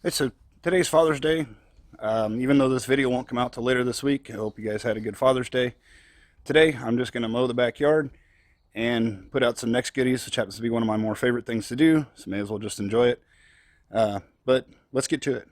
Hey, so today's Father's Day. Even though this video won't come out till later this week, I hope you guys had a good Father's Day. Today, I'm just going to mow the backyard and put out some N-Ext goodies, which happens to be one of my more favorite things to do, so may as well just enjoy it. But let's get to it.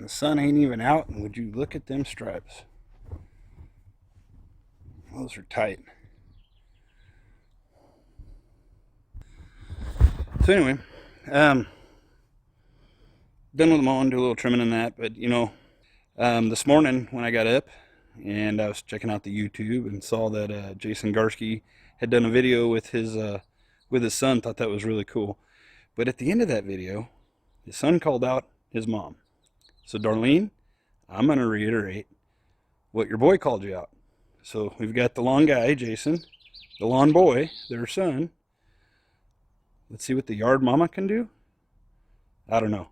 The sun ain't even out, and would you look at them stripes? Those are tight. So anyway, done with the mowing, do a little trimming and that, but this morning when I got up and I was checking out the YouTube and saw that Jason Garski had done a video with his son, thought that was really cool. But at the end of that video, his son called out his mom. So Darlene, I'm going to reiterate what your boy called you out. So we've got the lawn guy, Jason, the lawn boy, their son. Let's see what the yard mama can do. I don't know.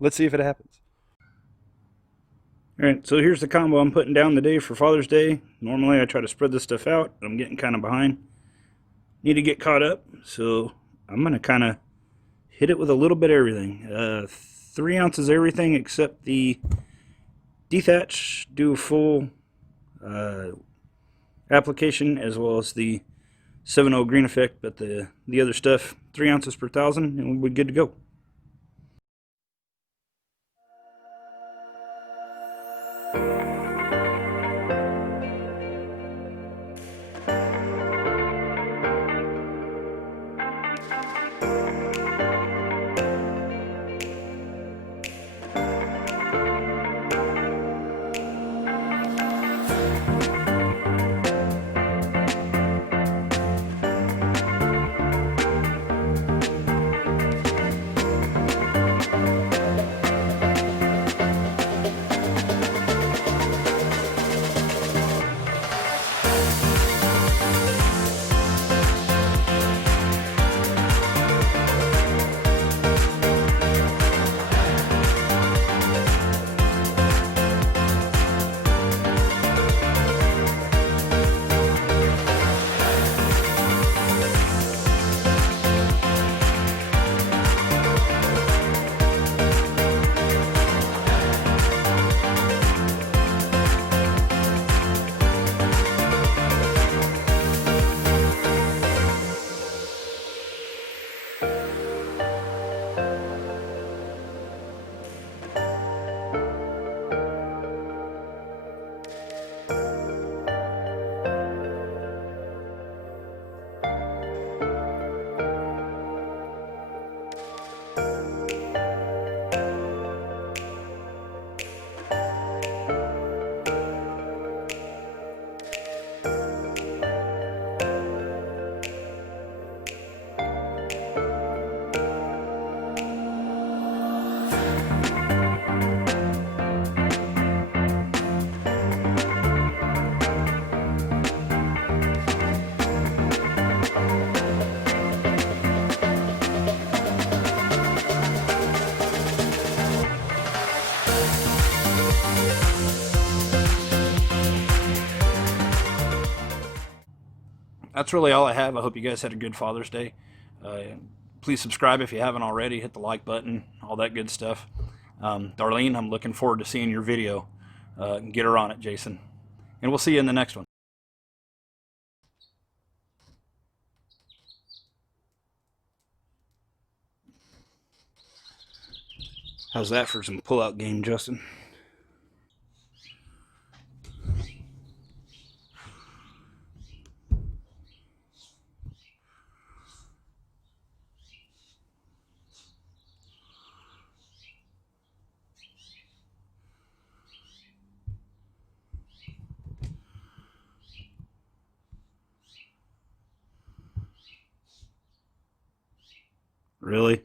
Let's see if it happens. Alright, so here's the combo I'm putting down today for Father's Day. Normally I try to spread this stuff out, but I'm getting kind of behind. Need to get caught up, so I'm going to kind of hit it with a little bit of everything. 3 ounces of everything except the DeThatch, do a full application, as well as the 7.0 GreeneEffect, but the other stuff 3 ounces per 1,000 and we're good to go. that's really all I have. I hope you guys had a good Father's Day. Please subscribe if you haven't already. Hit the like button, all that good stuff. Darlene, I'm looking forward to seeing your video. Get her on it, Jason. And we'll see you in the next one. How's that for some pull-out game, Justin? Really?